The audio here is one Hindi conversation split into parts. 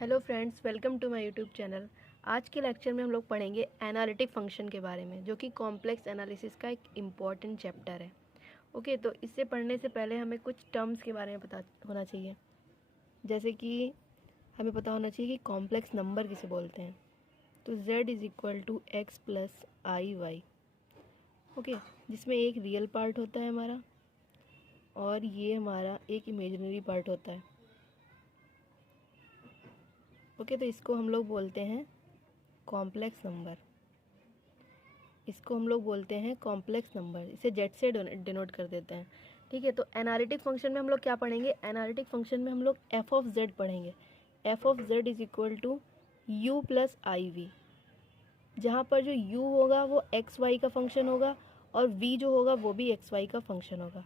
Hello friends, welcome to my YouTube channel. आज के लेक्चर में हम लोग पढ़ेंगे एनालिटिक फंक्शन के बारे में, जो कि कॉम्प्लेक्स एनालिसिस का एक इम्पॉर्टेंट चैप्टर है। ओके, तो इससे पढ़ने से पहले हमें कुछ टर्म्स के बारे में पता होना चाहिए। जैसे कि हमें पता होना चाहिए कि कॉम्प्लेक्स नंबर किसे बोलते हैं। तो z is equal to x plus i y. Okay, जिसमें एक रियल पार्ट होता है हमारा और ये हमारा एक इमेजिनरी पार्ट होता है। ओके, तो इसको हम लोग बोलते हैं कॉम्प्लेक्स नंबर। इसको हम लोग बोलते हैं कॉम्प्लेक्स नंबर, इसे जेड से डिनोट कर देते हैं। ठीक है, तो एनालिटिक फंक्शन में हम लोग क्या पढ़ेंगे? एनालिटिक फंक्शन में हम लोग एफ ऑफ जेड पढ़ेंगे। F of z is equal to u plus i v, जहाँ पर जो u होगा वो एक्स वाई का फंक्शन होगा और v जो होगा वो भी एक्स वाई का फंक्शन होगा।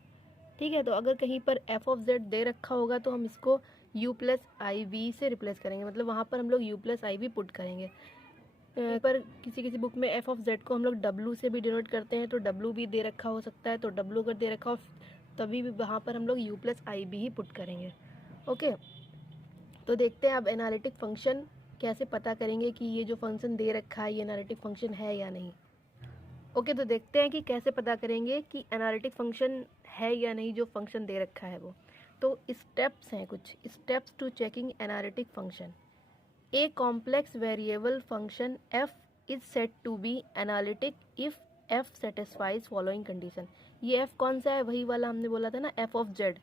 ठीक है, तो अगर कहीं पर एफ ऑफ जेड दे रखा होगा तो हम इसको u प्लस आई वी से रिप्लेस करेंगे, मतलब वहाँ पर हम लोग u plus i v put करेंगे। पर किसी किसी बुक में एफ ऑफ जेड को हम लोग w से भी डिनोट करते हैं, तो w भी दे रखा हो सकता है, तो w अगर दे रखा हो तभी भी वहाँ पर हम लोग u प्लस आई वी ही पुट करेंगे। ओके, तो देखते हैं अब एनालिटिक फंक्शन कैसे पता करेंगे कि ये जो फंक्शन दे रखा है ये एनालिटिक फंक्शन है या नहीं। ओके, तो देखते हैं कि कैसे पता करेंगे कि एनालिटिक फंक्शन है या नहीं जो फंक्शन दे रखा है वो। तो स्टेप्स हैं, कुछ steps to checking analytic function. A complex variable function f is set to be analytic if f satisfies following condition. ये एफ कौन सा है? वही वाला हमने बोला था ना, एफ ऑफ जेड,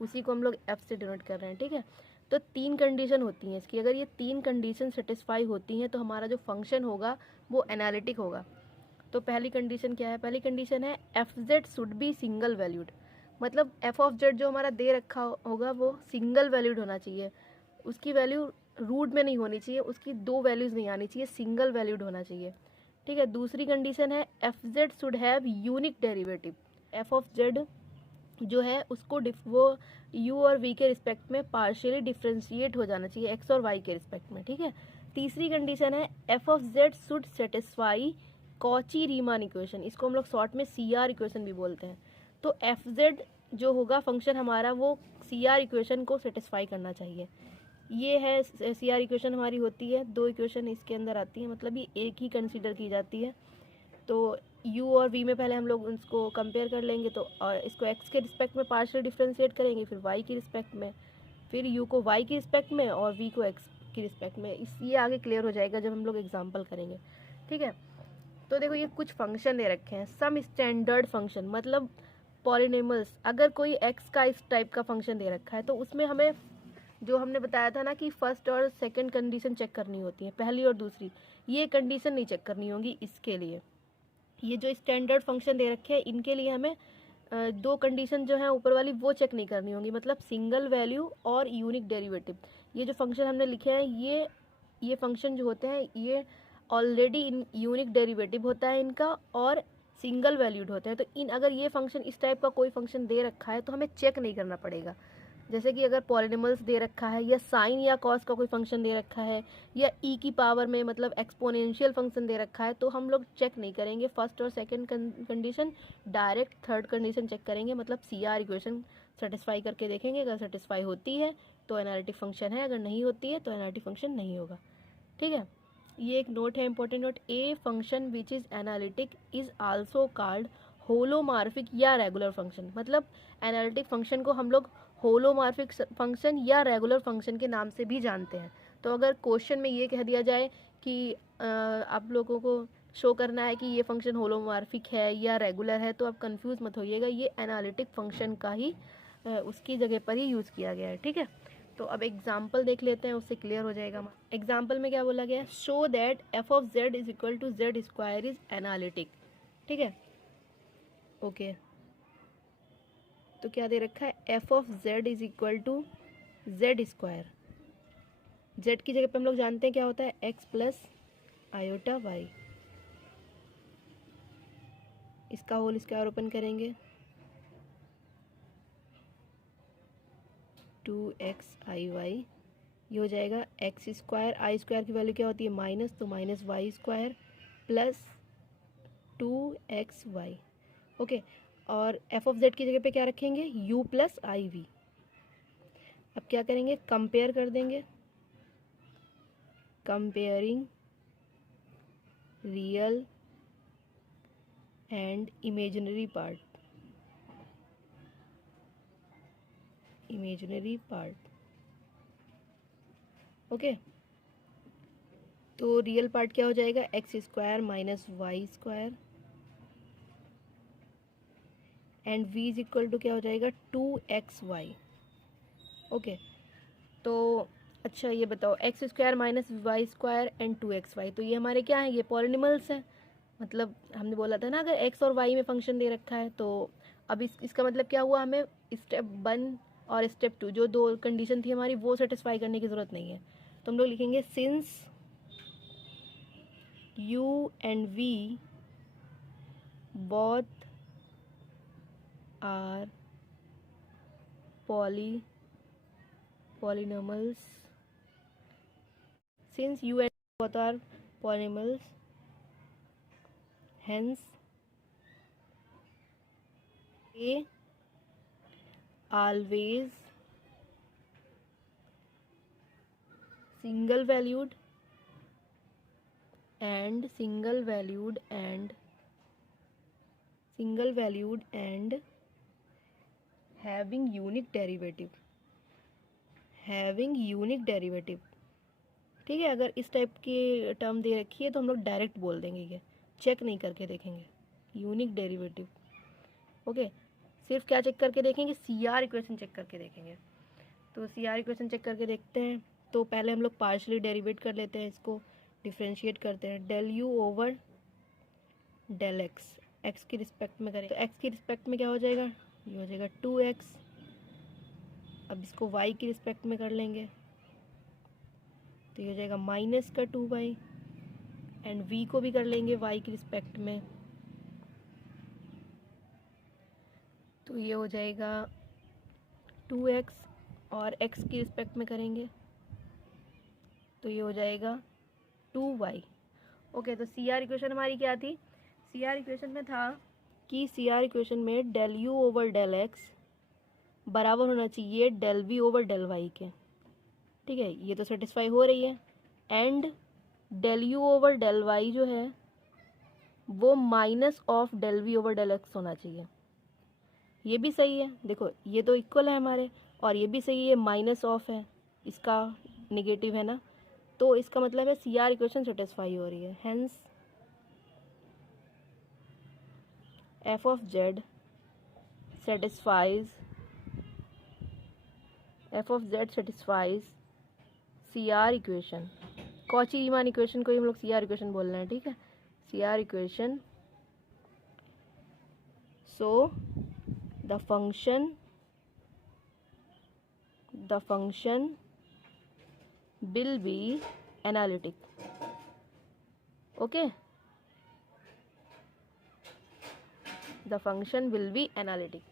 उसी को हम लोग एफ से डिनोट कर रहे हैं। ठीक है, तो तीन कंडीशन होती हैं इसकी। अगर ये तीन कंडीशन सेटिस्फाई होती हैं तो हमारा जो फंक्शन होगा वो एनालिटिक होगा। तो पहली कंडीशन क्या है? पहली कंडीशन है f Z should be single valued, मतलब एफ ऑफ जेड जो हमारा दे रखा होगा वो सिंगल वैल्यूड होना चाहिए, उसकी वैल्यू रूट में नहीं होनी चाहिए, उसकी दो वैल्यूज़ नहीं आनी चाहिए, सिंगल वैल्यूड होना चाहिए। ठीक है, दूसरी कंडीशन है f Z should have unique derivative. F of Z जो है उसको वो u और v के रिस्पेक्ट में पार्शियली डिफ्रेंशिएट हो जाना चाहिए, x और y के रिस्पेक्ट में। ठीक है, तीसरी कंडीशन है f of Z should satisfy Cauchy Riemann equation, इसको हम लोग शॉर्ट में CR इक्वेशन भी बोलते हैं। तो एफ जेड जो होगा फंक्शन हमारा वो CR इक्वेशन को सेटिस्फाई करना चाहिए। ये है CR इक्वेशन हमारी होती है, दो इक्वेशन इसके अंदर आती है, मतलब ये एक ही कंसीडर की जाती है। तो u और v में पहले हम लोग उसको कंपेयर कर लेंगे, तो और इसको x के रिस्पेक्ट में पार्शियल डिफ्रेंशिएट करेंगे, फिर y की रिस्पेक्ट में, फिर u को y की रिस्पेक्ट में और v को x की रिस्पेक्ट में। ये आगे क्लियर हो जाएगा जब हम लोग एग्जांपल करेंगे। ठीक है, तो देखो ये कुछ फंक्शन दे रखे हैं, सम स्टैंडर्ड फंक्शन, मतलब पॉलिनोमियल्स। अगर कोई x का इस टाइप का फंक्शन दे रखा है तो उसमें हमें जो हमने बताया था ना कि फर्स्ट और सेकंड कंडीशन चेक करनी होती है, पहली और दूसरी, ये कंडीशन नहीं चेक करनी होगी इसके लिए। ये जो स्टैंडर्ड फंक्शन दे रखे हैं इनके लिए हमें दो कंडीशन जो है ऊपर वाली वो चेक नहीं करनी होगी, मतलब सिंगल वैल्यू और यूनिक डेरिवेटिव। ये जो फंक्शन हमने लिखे हैं ये फंक्शन जो होते हैं ये ऑलरेडी यूनिक डेरिवेटिव होता है इनका और सिंगल वैल्यूड होते हैं। तो अगर ये फंक्शन इस टाइप का कोई फंक्शन दे रखा है तो हमें चेक नहीं करना पड़ेगा। जैसे कि अगर पॉलिनोमियल्स दे रखा है या साइन या कॉस का कोई फंक्शन दे रखा है या ई की पावर में मतलब एक्सपोनेंशियल फंक्शन दे रखा है तो हम लोग चेक नहीं करेंगे फर्स्ट और second condition, direct third condition check करेंगे, मतलब CR इक्वेशन सेटिस्फाई करके देखेंगे। अगर सेटिस्फाई होती है तो एनालिटिक फंक्शन है, अगर नहीं होती है तो एनालिटिक फंक्शन नहीं होगा। ठीक है, ये एक नोट है, important note. A function which is analytic is also called holomorphic या रेगुलर फंक्शन, मतलब एनालिटिक फंक्शन को हम लोग होलोमॉर्फिक फंक्शन या रेगुलर फंक्शन के नाम से भी जानते हैं। तो अगर क्वेश्चन में ये कह दिया जाए कि आप लोगों को शो करना है कि ये फंक्शन होलोमॉर्फिक है या रेगुलर है, तो आप कंफ्यूज मत होइएगा, ये एनालिटिक फंक्शन का ही उसकी जगह पर ही यूज़ किया गया है। ठीक है, तो अब एग्जाम्पल देख लेते हैं, उससे क्लियर हो जाएगा। एग्जाम्पल में क्या बोला गया? Show that f of z is equal to z square is analytic. ठीक है, ओके, तो क्या दे रखा है? F of z is equal to z square. Z की जगह पे हम लोग जानते हैं क्या होता है, एक्स प्लस आयोटा वाई। इसका होल स्क्वायर ओपन करेंगे, 2xi ये हो जाएगा एक्स स्क्वायर, आई स्क्वायर की वैल्यू क्या होती है माइनस, तो minus y square plus 2xy। Okay, और एफ ऑफ जेड की जगह पे क्या रखेंगे? u plus i v. अब क्या करेंगे? कंपेयर कर देंगे, comparing real and imaginary part, okay. तो रियल पार्ट क्या हो जाएगा, x square minus y square and v is equal to क्या हो जाएगा 2xy, ओके। तो अच्छा ये बताओ, x square minus y square and 2xy, तो ये हमारे क्या है, ये पॉलिनॉमियल्स हैं। मतलब हमने बोला था ना अगर x और y में फंक्शन दे रखा है, तो अब इसका मतलब क्या हुआ, हमें स्टेप 1 और स्टेप 2 जो दो कंडीशन थी हमारी वो सेटिस्फाई करने की ज़रूरत नहीं है। तो हम लोग लिखेंगे since u and v both are polynomials, since u and both are polynomials, hence a always single valued and having unique derivative, ठीक है। अगर इस टाइप की टर्म दे रखी है तो हम लोग डायरेक्ट बोल देंगे, ये चेक नहीं करके देखेंगे, यूनिक डेरिवेटिव, ओके। सिर्फ क्या चेक करके देखेंगे, CR इक्वेशन चेक करके देखेंगे। तो CR इक्वेशन चेक करके देखते हैं। तो पहले हम लोग पार्शली डेरिवेट कर लेते हैं, इसको डिफ्रेंशिएट करते हैं, del u over del x, x की रिस्पेक्ट में करें तो एक्स की रिस्पेक्ट में क्या हो जाएगा, ये हो जाएगा 2x। अब इसको y की रिस्पेक्ट में कर लेंगे तो ये हो जाएगा माइनस का 2y, एंड v को भी कर लेंगे y की रिस्पेक्ट में, तो ये हो जाएगा 2x, और x की रिस्पेक्ट में करेंगे तो ये हो जाएगा 2y, ओके। तो CR इक्वेशन हमारी क्या थी, CR इक्वेशन में था कि CR इक्वेशन में del u over del x बराबर होना चाहिए del v over del y के, ठीक है। ये तो सेटिस्फाई हो रही है, and del u over del y जो है वो minus of del v over del x होना चाहिए, ये भी सही है। देखो ये तो इक्वल है हमारे, और ये भी सही है, माइनस ऑफ है, इसका नेगेटिव है ना, तो इसका मतलब है CR इक्वेशन सेटिस्फाई हो रही है। Hence f of z satisfies CR equation, Cauchy Riemann equation को ही हम लोग CR इक्वेशन बोल रहे हैं, ठीक है, CR equation. So the function will be analytic, okay, the function will be analytic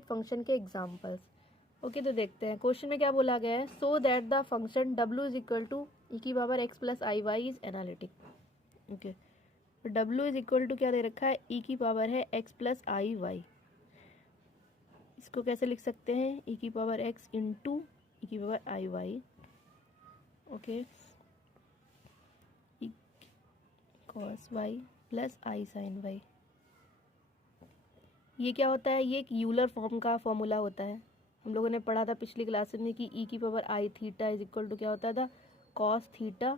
function के एग्जाम्पल्स, ओके। तो देखते हैं क्वेश्चन में क्या बोला गया है, so that the function w is equal to e की power x plus i y is analytic, okay. तो w इज इक्वल टू क्या दे रखा है, ई की पावर है x प्लस आई वाई, इसको कैसे लिख सकते हैं, ई की पावर x इंटू ई की power i y, okay, cos y plus i sine y. ये क्या होता है, ये एक यूलर फॉर्म का फॉर्मूला होता है, हम लोगों ने पढ़ा था पिछली क्लास में कि ई की power i theta is equal to क्या होता था, cos theta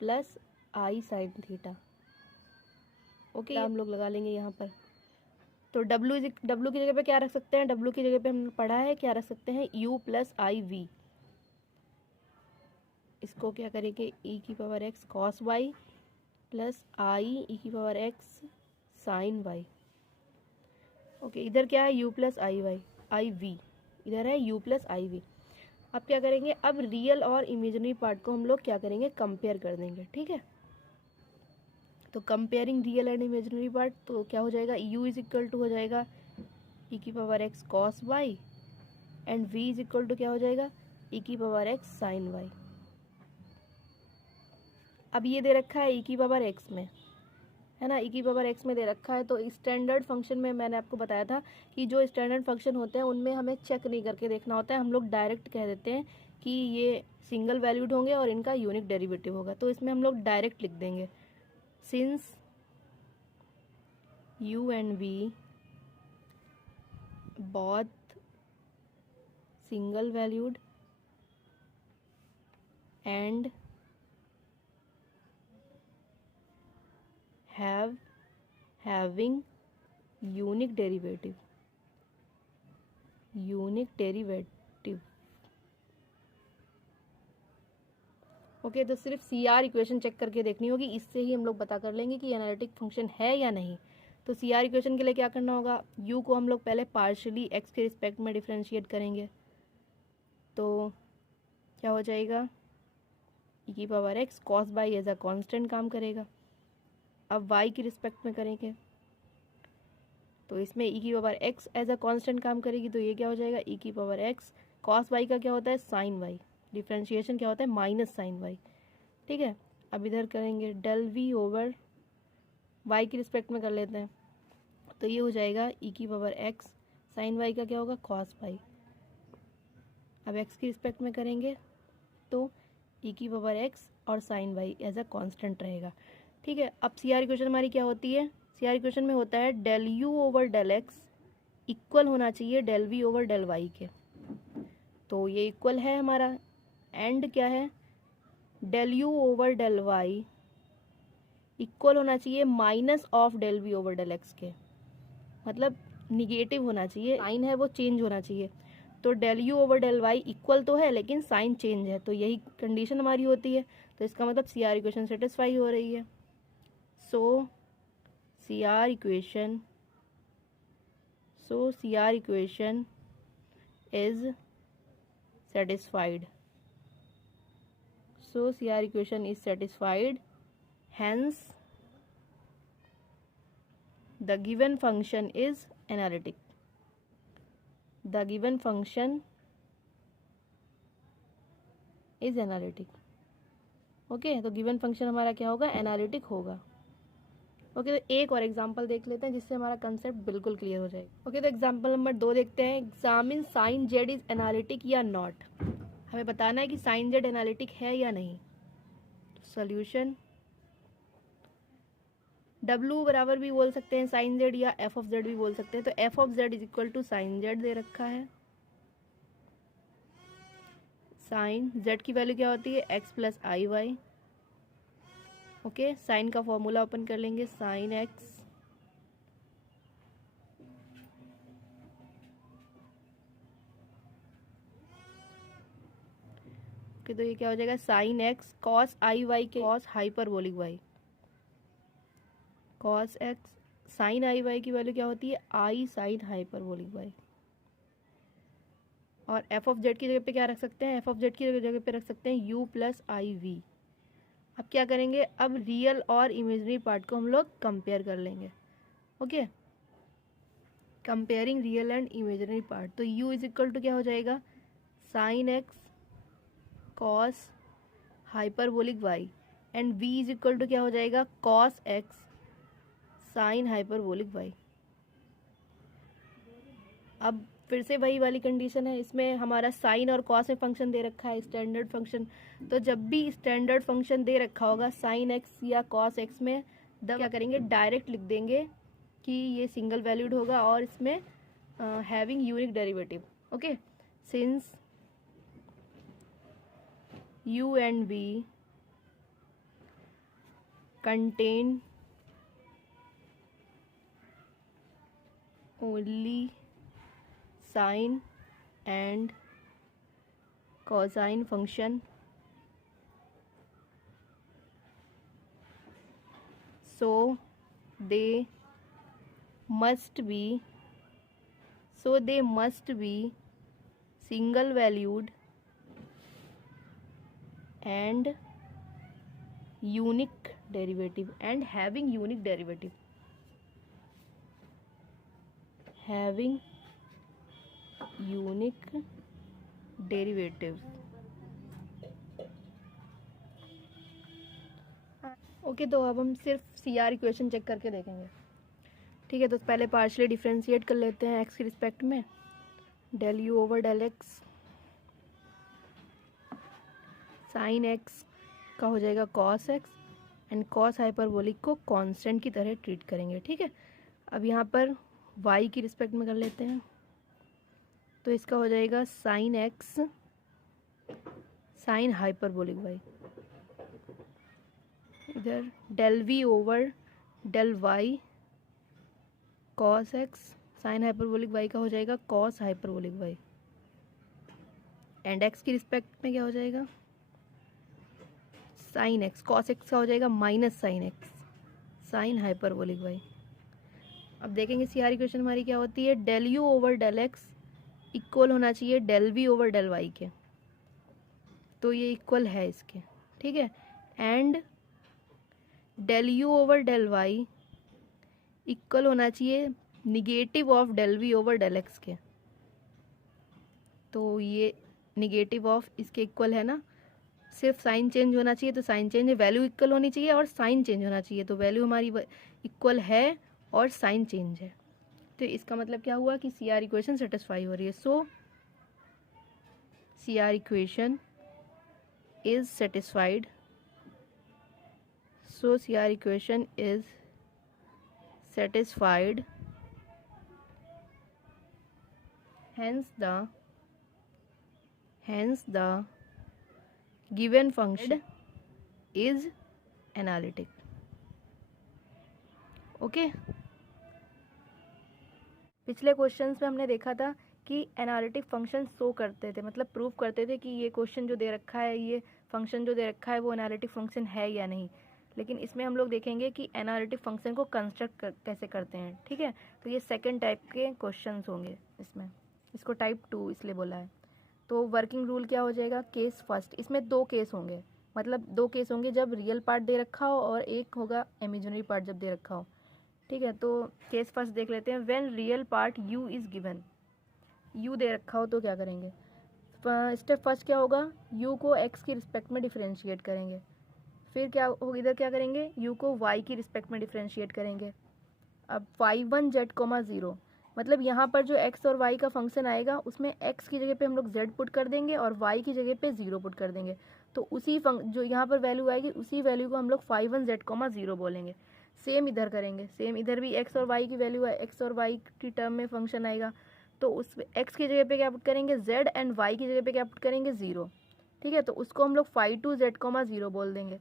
plus i sine theta, okay. हम लोग लगा लेंगे यहाँ पर। तो w की जगह पे क्या रख सकते हैं, w की जगह पे हमने पढ़ा है क्या रख सकते हैं, u प्लस आई वी, इसको क्या करेंगे, e की power x cos y plus i e की power x sine y, okay. इधर क्या है, u plus i y i v, इधर है u प्लस आई वी। अब क्या करेंगे, अब रियल और इमेजिनरी पार्ट को हम लोग क्या करेंगे, कंपेयर कर देंगे, ठीक है। तो comparing real and imaginary part, तो क्या हो जाएगा, u इज इक्वल टू हो जाएगा e की power x cos y and v is equal to क्या हो जाएगा, e की पावर x साइन वाई। अब ये दे रखा है e की पावर x में, है ना, e की पावर x में दे रखा है। तो स्टैंडर्ड फंक्शन में मैंने आपको बताया था कि जो स्टैंडर्ड फंक्शन होते हैं उनमें हमें चेक नहीं करके देखना होता है, हम लोग डायरेक्ट कह देते हैं कि ये सिंगल वैल्यूड होंगे और इनका यूनिक डेरिवेटिव होगा। तो इसमें हम लोग डायरेक्ट लिख देंगे, since u and v both single valued and having unique derivative okay. तो सिर्फ सी आर इक्वेशन चेक करके देखनी होगी, इससे ही हम लोग पता कर लेंगे कि एनालिटिक फंक्शन है या नहीं। तो सी आर इक्वेशन के लिए क्या करना होगा, u को हम लोग पहले पार्शियली x के रिस्पेक्ट में डिफ्रेंशिएट करेंगे, तो क्या हो जाएगा, e की power x cos by as a constant काम करेगा। अब y की रिस्पेक्ट में करेंगे तो इसमें e की power x as a constant काम करेगी, तो ये क्या हो जाएगा, e की पावर x कॉस y का क्या होता है साइन y, डिफ्रेंशिएशन क्या होता है माइनस साइन y, ठीक है। अब इधर करेंगे डेल v ओवर y की रिस्पेक्ट में कर लेते हैं, तो ये हो जाएगा e की पावर x साइन y का क्या होगा कॉस y। अब x की रिस्पेक्ट में करेंगे तो e की पावर x और sine y as a constant रहेगा, ठीक है। अब सी आर इक्वेशन हमारी क्या होती है, सी आर इक्वेशन में होता है del u over del x equal होना चाहिए del v over del y के, तो ये इक्वल है हमारा। एंड क्या है, del u over del y equal होना चाहिए minus of del v over del x के, मतलब निगेटिव होना चाहिए, साइन है वो चेंज होना चाहिए। तो del u over del y equal तो है लेकिन साइन चेंज है, तो यही कंडीशन हमारी होती है, तो इसका मतलब सी आर इक्वेशन सेटिस्फाई हो रही है। So C R equation is satisfied. So CR equation is satisfied, hence the given function is analytic. The given function is analytic. Okay, तो गिवन फंक्शन हमारा क्या होगा, एनालिटिक होगा। ओके, तो एक और एग्जांपल देख लेते हैं जिससे हमारा कंसेप्ट बिल्कुल क्लियर हो जाएगा। ओके, तो एग्जांपल नंबर 2 देखते हैं, examine sine z is analytic या नॉट। हमें बताना है कि साइन जेड एनालिटिक है या नहीं। सॉल्यूशन W बराबर भी बोल सकते हैं साइन जेड, या एफ ऑफ जेड भी बोल सकते हैं। तो f of z is equal to sine z दे रखा है। साइन जेड की वैल्यू क्या होती है, x plus i y. Okay, sine का फॉर्मूला ओपन कर लेंगे, साइन एक्स तो ये क्या हो जाएगा, sine x cos i y के cos hyperbolic y, cos x sine i y की वैल्यू क्या होती है, आई साइन हाइपरबोलिक वाई। और एफ ऑफ जेड की जगह पे क्या रख सकते हैं, एफ ऑफ जेड की जगह पे रख सकते हैं यू प्लस आई वी। अब क्या करेंगे, अब रियल और इमेजिनरी पार्ट को हम लोग कंपेयर कर लेंगे। Okay, comparing real and imaginary part, तो u इज इक्वल टू क्या हो जाएगा, sine x cos hyperbolic y and v is equal to क्या हो जाएगा, cos x sine hyperbolic y। अब फिर से वही वाली कंडीशन है, इसमें हमारा साइन और कॉस में फंक्शन दे रखा है स्टैंडर्ड फंक्शन। तो जब भी स्टैंडर्ड फंक्शन दे रखा होगा साइन एक्स या कॉस एक्स में, तब क्या करेंगे, डायरेक्ट लिख देंगे कि ये सिंगल वैल्यूड होगा और इसमें having unique derivative. Okay, since u and v contain only sine and cosine function, so they must be single valued and unique derivative and having unique derivative, okay. तो अब हम सिर्फ सी आर इक्वेशन चेक करके देखेंगे, ठीक है। तो पहले पार्शियली डिफ्रेंशिएट कर लेते हैं एक्स के रिस्पेक्ट में, del u over del x sine x का हो जाएगा cos x and cos hyperbolic को कांस्टेंट की तरह ट्रीट करेंगे। ठीक है, अब यहाँ पर y की रिस्पेक्ट में कर लेते हैं, तो इसका हो जाएगा sine x sine hyperbolic y, इधर del v over del y cos x sine hyperbolic y का हो जाएगा cos hyperbolic y, and x की रिस्पेक्ट में क्या हो जाएगा साइन एक्स, कॉस एक्स का हो जाएगा minus sine x sine hyperbolic y। अब देखेंगे CR इक्वेशन हमारी क्या होती है, del u over del x equal होना चाहिए del v over del y के, तो ये इक्वल है इसके। ठीक है, and del u over del y equal होना चाहिए negative of del v over del x के, तो ये निगेटिव ऑफ इसके इक्वल है ना, सिर्फ साइन चेंज होना चाहिए, तो साइन चेंज वैल्यू इक्वल होनी चाहिए और साइन चेंज होना चाहिए, तो वैल्यू हमारी इक्वल है और साइन चेंज है, तो इसका मतलब क्या हुआ कि CR इक्वेशन सेटिस्फाई हो रही है। सो CR equation is satisfied, so CR equation is satisfied, hence the given function is analytic। Okay, पिछले क्वेश्चंस में हमने देखा था कि एनालिटिक फंक्शन शो करते थे, मतलब प्रूव करते थे कि ये क्वेश्चन जो दे रखा है, ये फंक्शन जो दे रखा है वो एनालिटिक फंक्शन है या नहीं, लेकिन इसमें हम लोग देखेंगे कि एनालिटिक फंक्शन को कंस्ट्रक्ट कैसे करते हैं। ठीक है, तो ये सेकंड टाइप के क्वेश्चंस होंगे इसमें, इसको टाइप 2 इसलिए बोला है। तो वर्किंग रूल क्या हो जाएगा, केस फर्स्ट, इसमें 2 केस होंगे, मतलब 2 केस होंगे जब रियल पार्ट दे रखा हो और एक होगा इमेजिनरी पार्ट जब दे रखा हो। ठीक है, तो केस फर्स्ट देख लेते हैं। When real part u is given, u दे रखा हो तो क्या करेंगे, स्टेप फर्स्ट क्या होगा, u को x की रिस्पेक्ट में डिफरेंशिएट करेंगे, फिर क्या होगा, इधर क्या करेंगे, u को y की रिस्पेक्ट में डिफरेंशिएट करेंगे। अब y1 z, 0, मतलब यहाँ पर जो x और y का फंक्शन आएगा उसमें x की जगह पे हम लोग z पुट कर देंगे और y की जगह पे 0 पुट कर देंगे, तो उसी जो यहाँ पर वैल्यू आएगी उसी वैल्यू को हम लोग y1 z, 0 बोलेंगे। सेम इधर करेंगे, सेम इधर भी x और y की वैल्यू है, x और y की टर्म में फंक्शन आएगा, तो उस x की जगह पे क्या पुट करेंगे z एंड y की जगह पे क्या पुट करेंगे 0। ठीक है, तो उसको हम लोग y2 z, 0 बोल देंगे।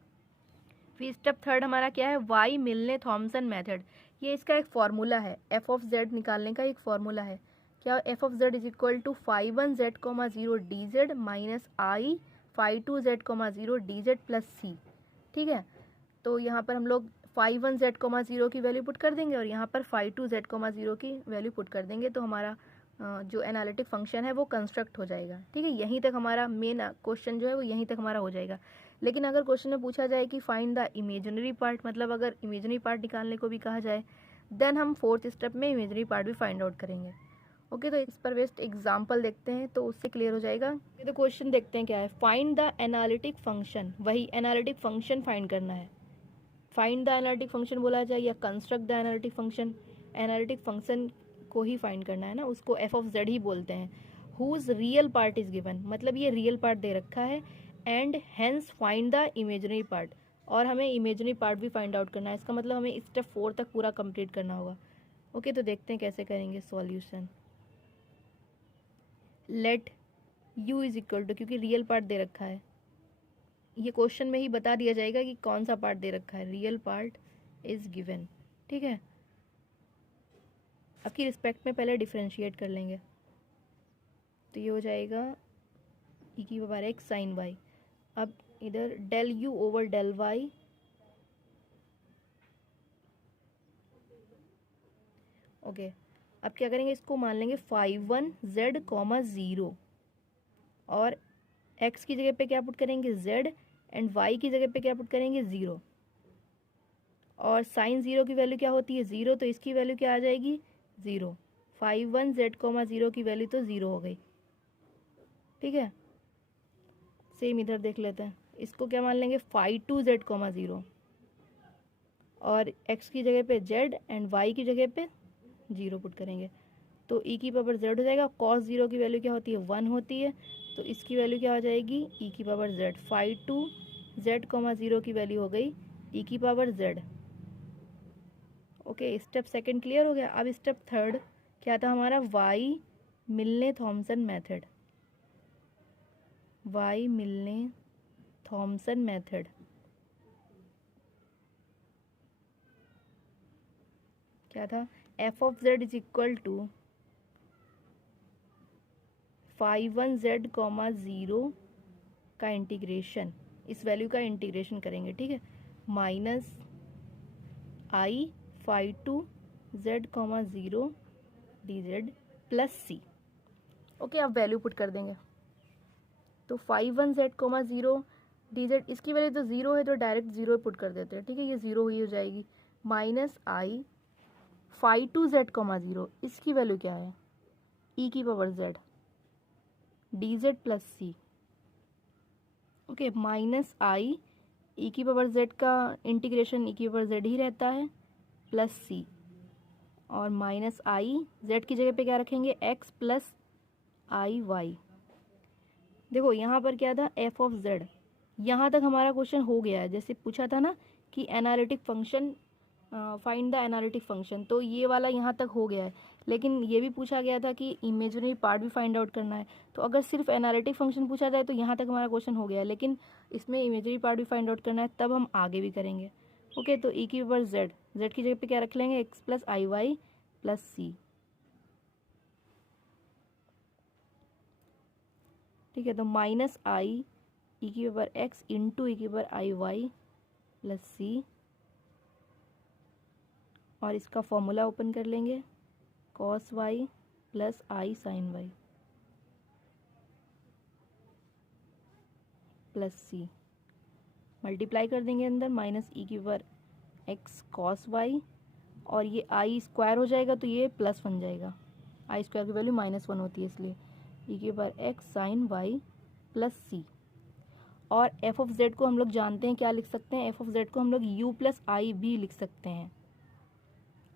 फिर स्टेप थर्ड हमारा क्या है, y मिलने थॉमसन मेथड, ये इसका एक फॉर्मूला है, f ऑफ z निकालने का एक फॉर्मूला है। क्या, f of z is equal to phi one z, 0 dz minus i phi two z, 0 dz plus c। ठीक है, तो यहाँ पर हम लोग फाई1 z, 0 की वैल्यू पुट कर देंगे और यहाँ पर फाई2 z, 0 की वैल्यू पुट कर देंगे, तो हमारा जो एनालिटिक फंक्शन है वो कंस्ट्रक्ट हो जाएगा। ठीक है, यहीं तक हमारा मेन क्वेश्चन जो है वो यहीं तक हमारा हो जाएगा। लेकिन अगर क्वेश्चन में पूछा जाए कि फाइंड द इमेजिनरी पार्ट, मतलब अगर इमेजिनरी पार्ट निकालने को भी कहा जाए, देन हम फोर्थ स्टेप में इमेजिनरी पार्ट भी फाइंड आउट करेंगे। ओके, तो इस पर बेस्ट एग्जाम्पल देखते हैं तो उससे क्लियर हो जाएगा। तो क्वेश्चन देखते हैं क्या है, फाइंड द एनालिटिक फंक्शन, वही एनालिटिक फंक्शन फाइंड करना है। फाइंड द एनालिटिक फंक्शन बोला जाए या construct the analytic function, analytic function को ही फाइंड करना है ना, उसको f ऑफ z ही बोलते हैं। Whose real part is given, मतलब ये रियल पार्ट दे रखा है, and hence find the imaginary part, और हमें इमेजिनरी पार्ट भी फाइंड आउट करना है, इसका मतलब हमें स्टेप 4 तक पूरा कंप्लीट करना होगा। ओके, तो देखते हैं कैसे करेंगे solution. Let u is equal to, क्योंकि रियल पार्ट दे रखा है, ये क्वेश्चन में ही बता दिया जाएगा कि कौन सा पार्ट दे रखा है, रियल पार्ट इज गिवन। ठीक है, आपकी रिस्पेक्ट में पहले डिफरेंशिएट कर लेंगे, तो ये हो जाएगा e की पावर x साइन y। अब इधर del u over del y, okay, अब क्या करेंगे, इसको मान लेंगे फाई1 z, 0 और x की जगह पे क्या पुट करेंगे z एंड y की जगह पे क्या पुट करेंगे 0, और साइन 0 की वैल्यू क्या होती है 0, तो इसकी वैल्यू क्या आ जाएगी 0, फाई1 z, 0 की वैल्यू तो 0 हो गई। ठीक है, सेम इधर देख लेते हैं, इसको क्या मान लेंगे फाई2 z, 0 और x की जगह पे z एंड y की जगह पे 0 पुट करेंगे, तो e की पावर z हो जाएगा। cos 0 की वैल्यू क्या होती है 1 होती है, तो इसकी वैल्यू क्या हो जाएगी, ई की power z. Phi two z comma zero की वैल्यू हो गई ई की power z. Okay, step second clear हो गया। अब स्टेप थर्ड क्या था हमारा, y Milne Thomson method. Y Milne Thomson method. क्या था, f of z is equal to phi one z comma zero का इंटीग्रेशन, इस वैल्यू का इंटीग्रेशन करेंगे, ठीक है, minus i phi two z comma zero d z plus c. Okay, आप वैल्यू पुट कर देंगे। तो phi one z comma zero d z, इसकी वैल्यू तो ज़ीरो है तो डायरेक्ट ज़ीरो पुट कर देते हैं, ठीक है, ये ज़ीरो ही हो जाएगी। Minus i phi two z comma zero, इसकी वैल्यू क्या है, ई की power z d z plus c. Okay, minus i e की पावर जेड का इंटीग्रेशन ई की पावर जेड ही रहता है प्लस सी, और माइनस आई जेड की जगह पे क्या रखेंगे, एक्स प्लस आई वाई। देखो यहाँ पर क्या था, एफ ऑफ जेड, यहाँ तक हमारा क्वेश्चन हो गया है। जैसे पूछा था ना कि analytic function, find the analytic function, तो ये वाला यहाँ तक हो गया है। लेकिन ये भी पूछा गया था कि इमेजिनरी पार्ट भी फाइंड आउट करना है। तो अगर सिर्फ एनालिटिक फंक्शन पूछा जाए तो यहाँ तक हमारा क्वेश्चन हो गया है, लेकिन इसमें इमेजिनरी पार्ट भी फाइंड आउट करना है, तब हम आगे भी करेंगे। ओके, तो ई की पावर जेड, जेड की जगह पे क्या रख लेंगे, x plus i y plus c. ठीक है, तो माइनस आई ई की पावर एक्स इंटू ई की power i y plus c, और इसका फॉर्मूला ओपन कर लेंगे, cos y plus i sine y plus C, multiply कर देंगे अंदर, माइनस ई की पावर एक्स कॉस वाई, और ये आई स्क्वायर हो जाएगा तो ये प्लस बन जाएगा, आई स्क्वायर की वैल्यू माइनस वन होती है इसलिए, ई की power x sine y plus c. और एफ ऑफ जेड को हम लोग जानते हैं, क्या लिख सकते हैं, एफ ऑफ जेड को हम लोग यू प्लस आई भी लिख सकते हैं।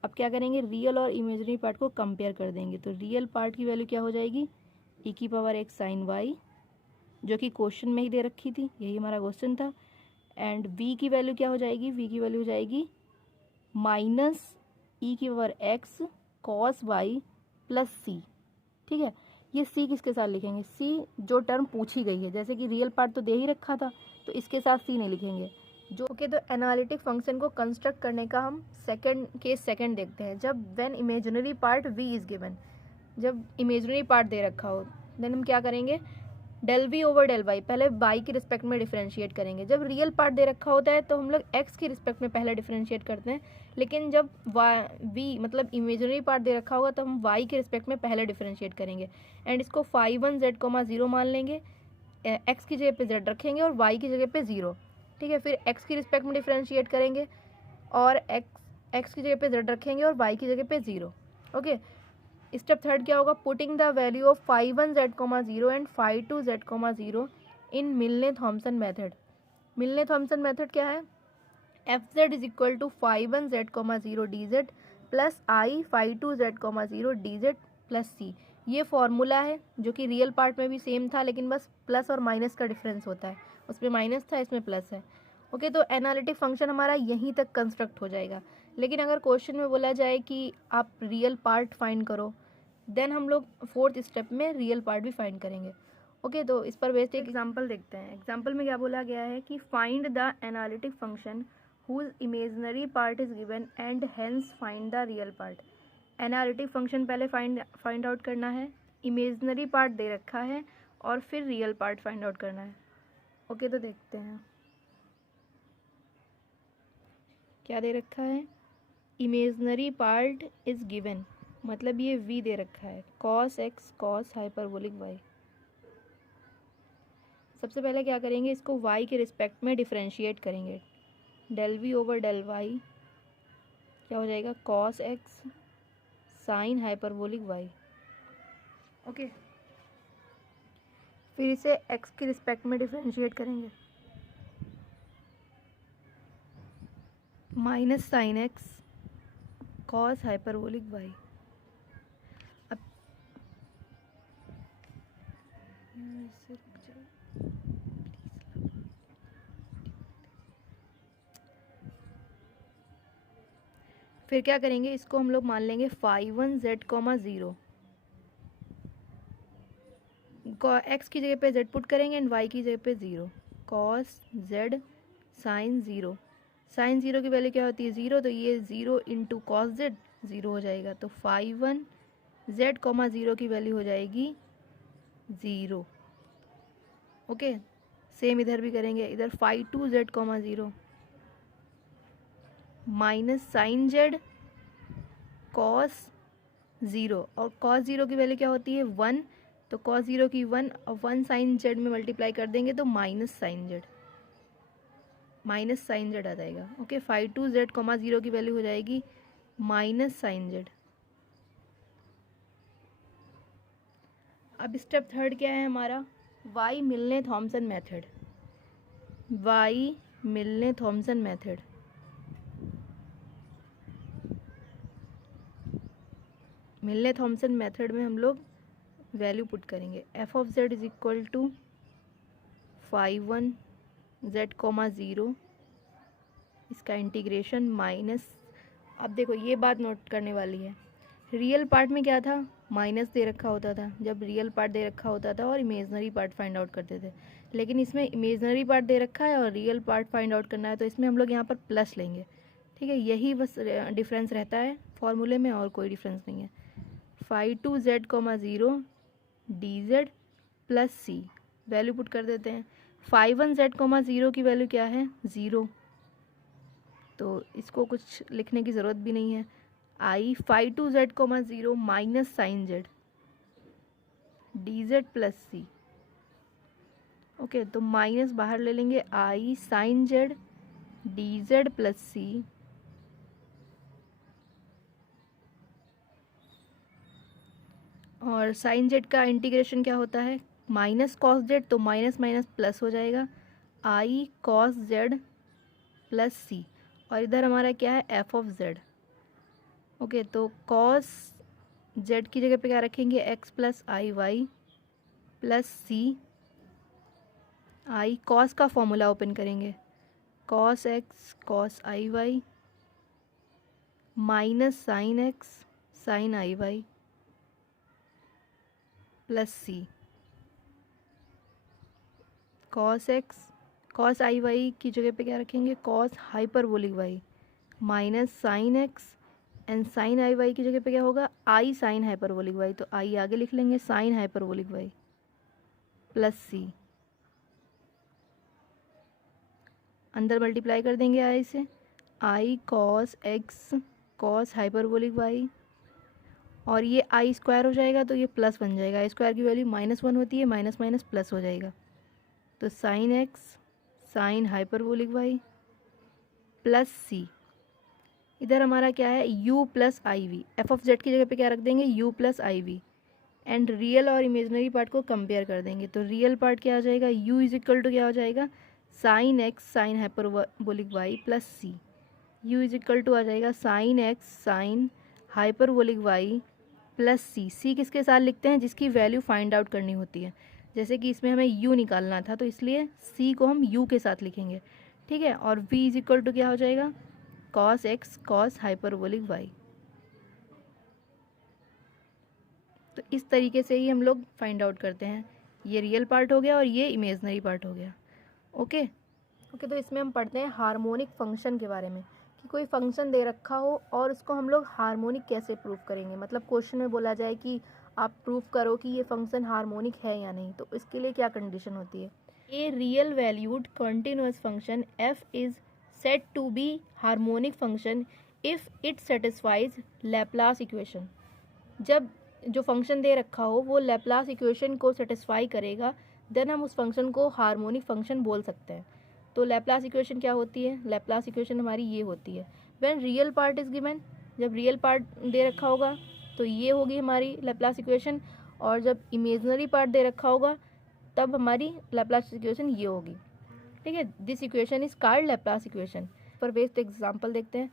अब क्या करेंगे, रियल और इमेजिनरी पार्ट को कंपेयर कर देंगे। तो रियल पार्ट की वैल्यू क्या हो जाएगी, ई की पावर एक्स साइन वाई, जो कि क्वेश्चन में ही दे रखी थी, यही हमारा क्वेश्चन था। एंड वी की वैल्यू क्या हो जाएगी, वी की वैल्यू हो जाएगी माइनस ई की power x cos y plus c. ठीक है, ये सी किसके साथ लिखेंगे, सी जो टर्म पूछी गई है, जैसे कि रियल पार्ट तो दे ही रखा था तो इसके साथ सी नहीं लिखेंगे जो। ओके, तो एनालिटिक फंक्शन को कंस्ट्रक्ट करने का हम सेकंड देखते हैं। जब when imaginary part v is given, जब इमेजिनरी पार्ट दे रखा हो, देन हम क्या करेंगे, del v over del y, पहले वाई की रिस्पेक्ट में डिफरेंशिएट करेंगे। जब रियल पार्ट दे रखा होता है तो हम लोग एक्स की रिस्पेक्ट में पहले डिफरेंशिएट करते हैं, लेकिन जब वी मतलब इमेजिनरी पार्ट दे रखा होगा तो हम वाई के रिस्पेक्ट में पहले डिफरेंशिएट करेंगे। एंड इसको phi one z comma zero मान लेंगे, एक्स की जगह पे जेड रखेंगे और वाई की जगह पे ज़ीरो। ठीक है, फिर एक्स की रिस्पेक्ट में डिफरेंशिएट करेंगे और एक्स की जगह पे जेड रखेंगे और वाई की जगह पे ज़ीरो। ओके, स्टेप थर्ड क्या होगा, putting the value of phi one z comma zero and phi two z comma zero in Milne Thomson method. Milne Thomson method क्या है, f z is equal to phi one z comma zero d z plus i phi two z comma zero d z plus c. ये फॉर्मूला है जो कि रियल पार्ट में भी सेम था, लेकिन बस प्लस और माइनस का डिफरेंस होता है, उसमें माइनस था इसमें प्लस है। ओके, तो एनालिटिक फंक्शन हमारा यहीं तक कंस्ट्रक्ट हो जाएगा। लेकिन अगर क्वेश्चन में बोला जाए कि आप रियल पार्ट फाइंड करो, देन हम लोग फोर्थ स्टेप में रियल पार्ट भी फाइंड करेंगे। ओके, तो इस पर बेस्ड एक एग्जांपल देखते हैं। एग्जांपल में क्या बोला गया है कि find the analytic function whose imaginary part is given and hence find the real part। Analytic function पहले फाइंड आउट करना है, इमेजनरी पार्ट दे रखा है और फिर रियल पार्ट फाइंड आउट करना है। ओके, तो देखते हैं क्या दे रखा है, इमेजनरी पार्ट इज गिवन, मतलब ये v दे रखा है, cos x cos hyperbolic y। सबसे पहले क्या करेंगे, इसको y के रिस्पेक्ट में डिफरेंशिएट करेंगे, del v over del y क्या हो जाएगा, cos x sine hyperbolic y। Okay, फिर इसे x की रिस्पेक्ट में डिफरेंशिएट करेंगे, minus sine x cos hyperbolic y। अब फिर क्या करेंगे, इसको हम लोग मान लेंगे phi1 z, 0। x की जगह पे z पुट करेंगे एंड y की जगह पे 0। cos z sin 0, sin 0 की वैल्यू क्या होती है 0, तो ये 0 इंटू कॉस जेड 0 हो जाएगा। तो phi1 z, 0 की वैल्यू हो जाएगी 0। ओके, सेम इधर भी करेंगे, इधर phi2 z, 0 minus sine z cos 0, और कॉस 0 की वैल्यू क्या होती है 1, तो कॉस 0 की 1 और 1 साइन जेड में मल्टीप्लाई कर देंगे तो माइनस साइन जेड आ जाएगा। ओके, phi2 z, 0 की वैल्यू हो जाएगी माइनस साइन जेड। अब स्टेप थर्ड क्या है हमारा, y Milne Thomson method. y Milne Thomson method, Milne Thomson method में हम लोग वैल्यू पुट करेंगे। f of z is equal to phi1 z, 0, इसका इंटीग्रेशन माइनस, अब देखो ये बात नोट करने वाली है, रियल पार्ट में क्या था माइनस दे रखा होता था जब रियल पार्ट दे रखा होता था और इमेजनरी पार्ट फाइंड आउट करते थे, लेकिन इसमें इमेजनरी पार्ट दे रखा है और रियल पार्ट फाइंड आउट करना है, तो इसमें हम लोग यहाँ पर प्लस लेंगे। ठीक है, यही बस डिफरेंस रहता है फॉर्मूले में, और कोई डिफरेंस नहीं है। phi2 z, 0 dz plus c, value put कर देते हैं। phi1 z, 0 की वैल्यू क्या है 0, तो इसको कुछ लिखने की ज़रूरत भी नहीं है। I phi2 z, 0 minus sine z dz plus c. Okay, तो माइनस बाहर ले लेंगे, i sine z dz plus c और साइन जेड का इंटीग्रेशन क्या होता है माइनस कॉस जेड, तो माइनस माइनस प्लस हो जाएगा, i cos z plus c, और इधर हमारा क्या है एफ ऑफ जेड। ओके, तो कॉस जेड की जगह पे क्या रखेंगे x plus i y plus C, i cos का फॉर्मूला ओपन करेंगे, cos x cos i y minus sine x sine i y plus c, cos x cos i y की जगह पे क्या रखेंगे cos hyperbolic y minus sine x and sine i y की जगह पे क्या होगा आई साइन हाइपरबोलिक वाई, तो आई आगे लिख लेंगे sine hyperbolic y plus c, अंदर मल्टीप्लाई कर देंगे आई से, i cos x cos hyperbolic y, और ये आई स्क्वायर हो जाएगा तो ये प्लस बन जाएगा, आई स्क्वायर की वैल्यू -1 होती है, माइनस माइनस प्लस हो जाएगा, तो sine x sine hyperbolic y plus c, इधर हमारा क्या है u plus i v, f of z की जगह पे क्या रख देंगे u plus i v, and real और इमेजनरी पार्ट को कंपेयर कर देंगे, तो रियल पार्ट क्या आ जाएगा u इज इक्वल टू क्या हो जाएगा sine x sine hyperbolic y plus c, u is equal to आ जाएगा sine x sine hyperbolic y plus c, c किसके साथ लिखते हैं जिसकी वैल्यू फाइंड आउट करनी होती है, जैसे कि इसमें हमें u निकालना था तो इसलिए c को हम u के साथ लिखेंगे। ठीक है, और v इज इक्वल टू क्या हो जाएगा cos x cos hyperbolic y. तो इस तरीके से ही हम लोग फाइंड आउट करते हैं, ये रियल पार्ट हो गया और ये इमेजनरी पार्ट हो गया। ओके ओके, तो इसमें हम पढ़ते हैं हार्मोनिक फंक्शन के बारे में, कि कोई फंक्शन दे रखा हो और उसको हम लोग हार्मोनिक कैसे प्रूव करेंगे, मतलब क्वेश्चन में बोला जाए कि आप प्रूव करो कि ये फंक्शन हार्मोनिक है या नहीं, तो इसके लिए क्या कंडीशन होती है, a real valued continuous function f is said to be harmonic function if it satisfies Laplace equation. जब जो फंक्शन दे रखा हो वो लैप्लास इक्वेशन को सेटिस्फाई करेगा, देन हम उस फंक्शन को हार्मोनिक फंक्शन बोल सकते हैं। तो लैप्लास इक्वेशन क्या होती है, लैप्लास इक्वेशन हमारी ये होती है, when real part is given, जब रियल पार्ट दे रखा होगा तो ये होगी हमारी लैप्लास इक्वेशन, और जब इमेजनरी पार्ट दे रखा होगा तब हमारी लैप्लास इक्वेशन ये होगी। ठीक है, this equation is called Laplace equation. पर बेस्ड एग्जांपल देखते हैं,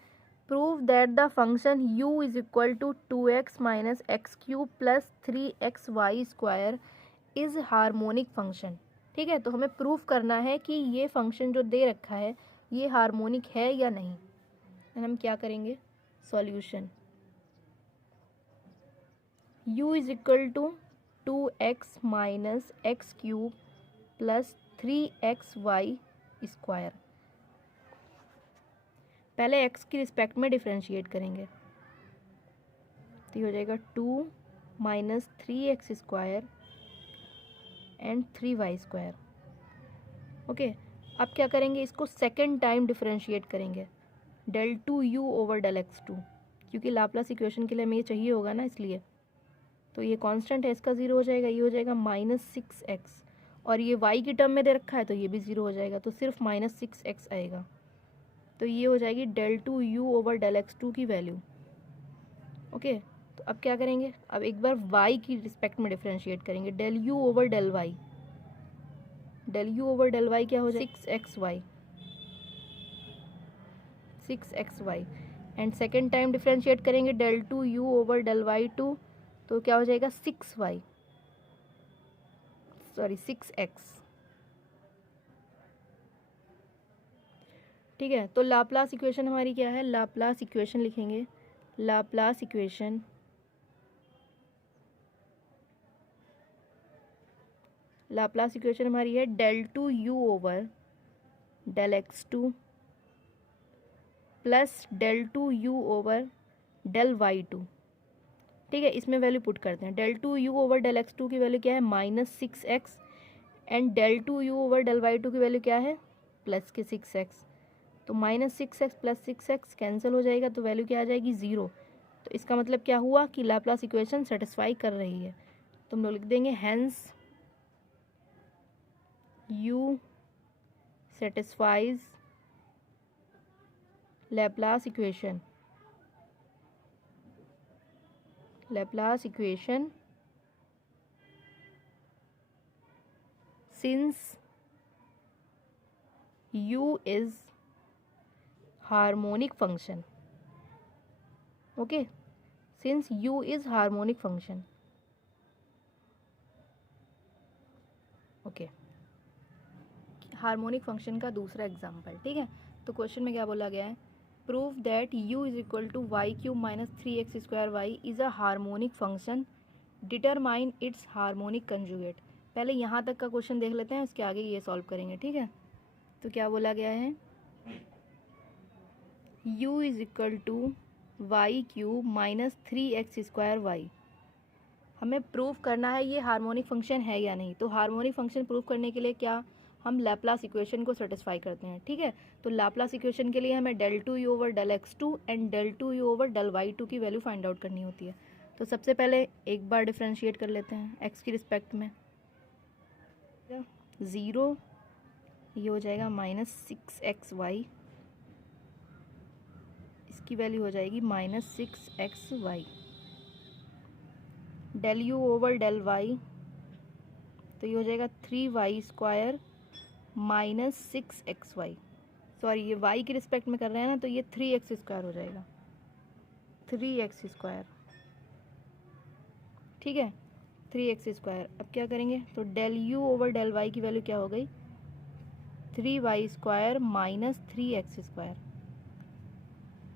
prove that the function u is equal to 2x minus x cube plus 3xy square is harmonic function. ठीक है, तो हमें प्रूफ करना है कि ये फंक्शन जो दे रखा है ये हार्मोनिक है या नहीं। हम क्या करेंगे, solution u is equal to 2x minus x cube plus 3xy square. पहले x की रिस्पेक्ट में डिफरेंशिएट करेंगे, तो ये हो जाएगा 2 minus 3x square and 3y square. Okay, अब क्या करेंगे, इसको सेकेंड टाइम डिफरेंशिएट करेंगे, del 2u over del x2, क्योंकि लाप्लास इक्वेशन के लिए हमें ये चाहिए होगा ना, इसलिए। तो ये कांस्टेंट है, इसका ज़ीरो हो जाएगा, ये हो जाएगा -6x, और ये y की टर्म में दे रखा है तो ये भी ज़ीरो हो जाएगा, तो सिर्फ -6x आएगा। तो ये हो जाएगी del 2u over del x2 की वैल्यू। ओके, तो अब क्या करेंगे, अब एक बार y की रिस्पेक्ट में डिफरेंशिएट करेंगे, del u over del y। del u over del y क्या हो जाएगा, 6xy and second time differentiate करेंगे del 2u over del y2, तो क्या हो जाएगा 6x। ठीक है, तो लाप्लास इक्वेशन हमारी क्या है, लाप्लास इक्वेशन लिखेंगे, लाप्लास इक्वेशन हमारी है del 2u over del x2 plus del 2u over del y2। ठीक है, इसमें वैल्यू पुट करते हैं, del 2u over del x2 की वैल्यू क्या है, -6x, and del 2u over del y2 की वैल्यू क्या है, प्लस के 6x। तो -6x प्लस 6x कैंसिल हो जाएगा, तो वैल्यू क्या आ जाएगी, 0। तो इसका मतलब क्या हुआ कि लाप्लास इक्वेशन सेटिस्फाई कर रही है। तो हम लोग लिख देंगे hence u satisfies Laplace equation since u is harmonic function। okay, since u is harmonic function। Okay, harmonic function का दूसरा एग्जांपल। ठीक है, तो क्वेश्चन में क्या बोला गया है, prove that u is equal to y cube minus 3x square y is a harmonic function, determine its harmonic conjugate. पहले यहाँ तक का क्वेश्चन देख लेते हैं, उसके आगे ये सॉल्व करेंगे। ठीक है, तो क्या बोला गया है, u is equal to y cube minus 3x square y. हमें प्रूव करना है ये हार्मोनिक फंक्शन है या नहीं। तो हार्मोनिक फंक्शन प्रूव करने के लिए क्या, हम लैप्लास इक्वेशन को सेटिस्फाई करते हैं। ठीक है, तो लैप्लास इक्वेशन के लिए हमें del 2u over del x2 and del 2u over del y2 की वैल्यू फाइंड आउट करनी होती है। तो सबसे पहले एक बार डिफरेंशिएट कर लेते हैं x की रिस्पेक्ट में, 0, ये हो जाएगा -6xy, इसकी वैल्यू हो जाएगी -6xy, del u over del y, तो ये हो जाएगा 3y स्क्वायर -6xy। सॉरी, ये y की रिस्पेक्ट में कर रहे हैं ना, तो ये 3x स्क्वायर हो जाएगा, 3x स्क्वायर। ठीक है, 3x स्क्वायर। अब क्या करेंगे, तो del u over del y की वैल्यू क्या हो गई, 3y square minus 3x square.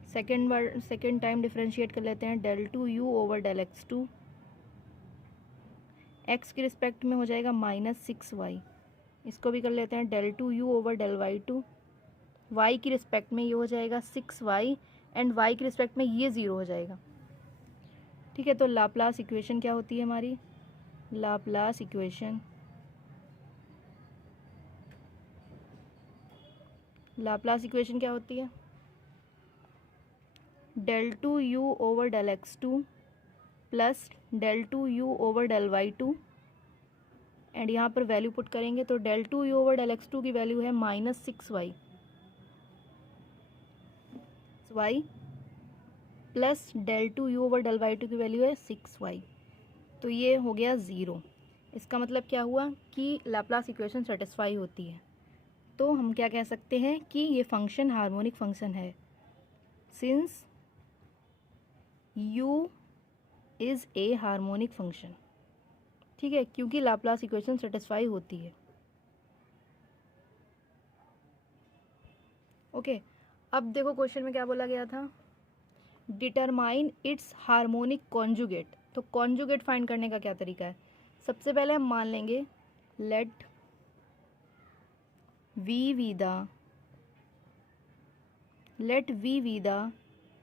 Second time differentiate कर लेते हैं, del 2u over del x2, x की रिस्पेक्ट में हो जाएगा -6y, इसको भी कर लेते हैं del 2u over del y2, y की रिस्पेक्ट में ये हो जाएगा 6y, एंड y की रिस्पेक्ट में ये 0 हो जाएगा। ठीक है, तो लाप्लास इक्वेशन क्या होती है हमारी, लाप्लास इक्वेशन क्या होती है, del 2u over del x2 plus del 2u over del y2, and यहाँ पर वैल्यू पुट करेंगे, तो del 2u over del x2 की वैल्यू है -6y plus del 2u over del y2 की वैल्यू है 6y, तो ये हो गया 0। इसका मतलब क्या हुआ कि लाप्लास इक्वेशन सेटिस्फाई होती है। तो हम क्या कह सकते हैं कि ये फंक्शन हार्मोनिक फंक्शन है, since u is a harmonic function. ठीक है, क्योंकि लाप्लास इक्वेशन सेटिस्फाई होती है। ओके, अब देखो क्वेश्चन में क्या बोला गया था, डिटरमाइन इट्स हार्मोनिक कॉन्जुगेट। तो कॉन्जुगेट फाइंड करने का क्या तरीका है, सबसे पहले हम मान लेंगे late V be the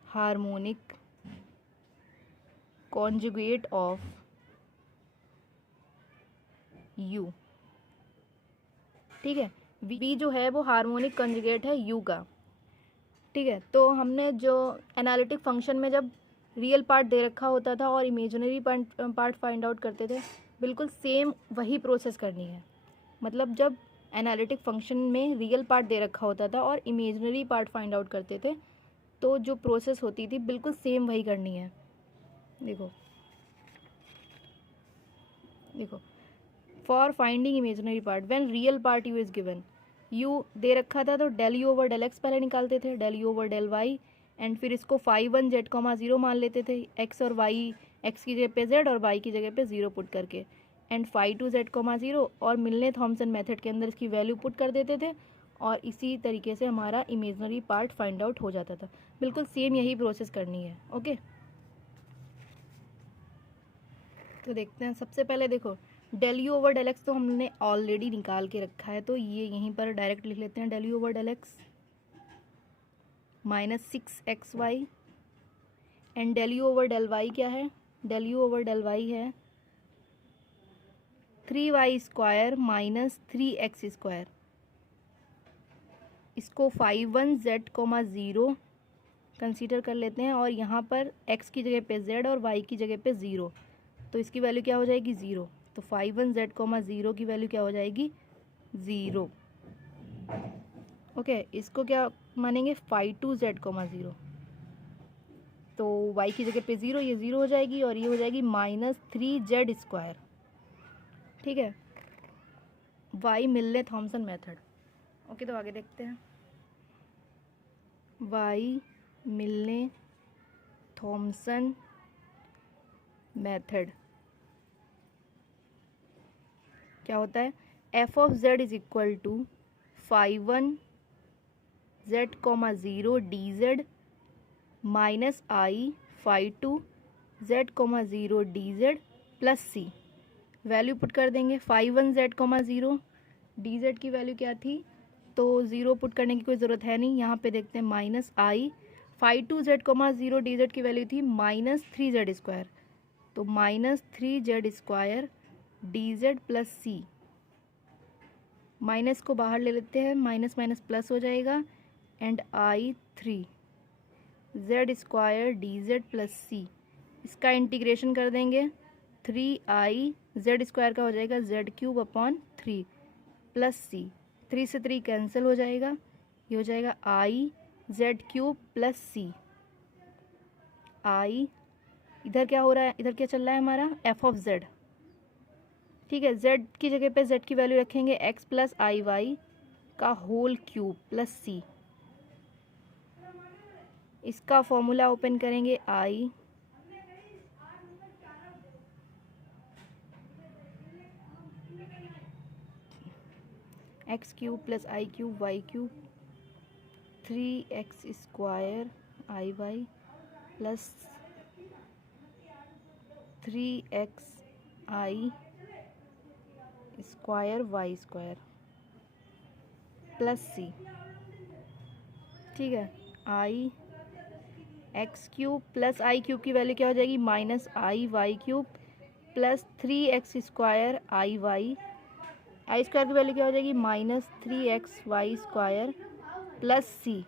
harmonic conjugate of U। ठीक है, V जो है वो हार्मोनिक कॉन्जुगेट है U का। ठीक है, तो हमने जो एनालिटिक फंक्शन में जब रियल पार्ट दे रखा होता था और इमेजिनरी पार्ट फाइंड आउट करते थे, बिल्कुल सेम वही प्रोसेस करनी है। मतलब जब एनालिटिक फंक्शन में रियल पार्ट दे रखा होता था और इमेजिनरी पार्ट फाइंड आउट करते थे, तो जो प्रोसेस होती थी बिल्कुल सेम वही करनी है। देखो for finding imaginary part when real part u is given, u दे रखा था तो del u over del x पहले निकालते थे, del u over del y, and फिर इसको फाई 1 जेड कॉमा 0 मान लेते थे, एक्स और वाई, एक्स की जगह पे जेड और वाई की जगह पे 0 पुट करके, एंड फाई 2 जेड कॉमा 0, और मिलने थॉमसन मेथड के अंदर इसकी वैल्यू पुट कर देते थे, और इसी तरीके से हमारा इमेजिनरी पार्ट फाइंड आउट हो जाता था। बिल्कुल सेम यही प्रोसेस करनी है। ओके, तो देखते हैं। सबसे पहले देखो del u over del x तो हमने ऑलरेडी निकाल के रखा है, तो ये यहीं पर डायरेक्ट लिख लेते हैं, del u over del x minus 6xy, and del u over del y क्या है, del u over del y है 3y square minus 3x square. इसको फाई 1 जेड कॉमा 0 कंसीडर कर लेते हैं, और यहाँ पर x की जगह पे z और y की जगह पे 0, तो इसकी वैल्यू क्या हो जाएगी 0। तो फाई 1 जेड कॉमा 0 की वैल्यू क्या हो जाएगी 0। ओके, इसको क्या मानेंगे फाई 2 जेड कॉमा 0, तो y की जगह पे 0, ये 0 हो जाएगी, और ये हो जाएगी माइनस 3z स्क्वायर। ठीक है, y Milne Thomson method. Okay, तो आगे देखते हैं। y मिलने थॉमसन मेथड क्या होता है, f of z is equal to phi 1 z comma 0 d z minus i phi 2 z comma 0 d z plus c. Value put कर देंगे, phi 1 z comma 0, d z की वैल्यू क्या थी, तो 0 पुट करने की कोई ज़रूरत है नहीं, यहाँ पे देखते हैं minus i, phi 2 z comma 0 d z की वैल्यू थी माइनस 3z स्क्वायर, तो minus 3z square d z plus c. Minus को बाहर ले लेते हैं, माइनस माइनस प्लस हो जाएगा, and i 3 z square d z plus c. इसका इंटीग्रेशन कर देंगे, 3i जेड स्क्वायर का हो जाएगा जेड क्यूब अपॉन 3 प्लस सी, 3 से 3 कैंसिल हो जाएगा, ये हो जाएगा आई जेड क्यूब प्लस सी। आई इधर क्या हो रहा है, इधर क्या चल रहा है हमारा एफ ऑफ जेड। ठीक है, जेड की जगह पे जेड की वैल्यू रखेंगे एक्स प्लस आई वाई का होल क्यूब प्लस सी। इसका फॉर्मूला ओपन करेंगे, i x cube plus i cube y cube 3x square i y plus 3x i square y square plus c. ठीक है, i x cube plus i cube की वैल्यू क्या हो जाएगी minus i y cube plus 3x square i y, i square की वैल्यू क्या हो जाएगी minus 3x y square plus सी।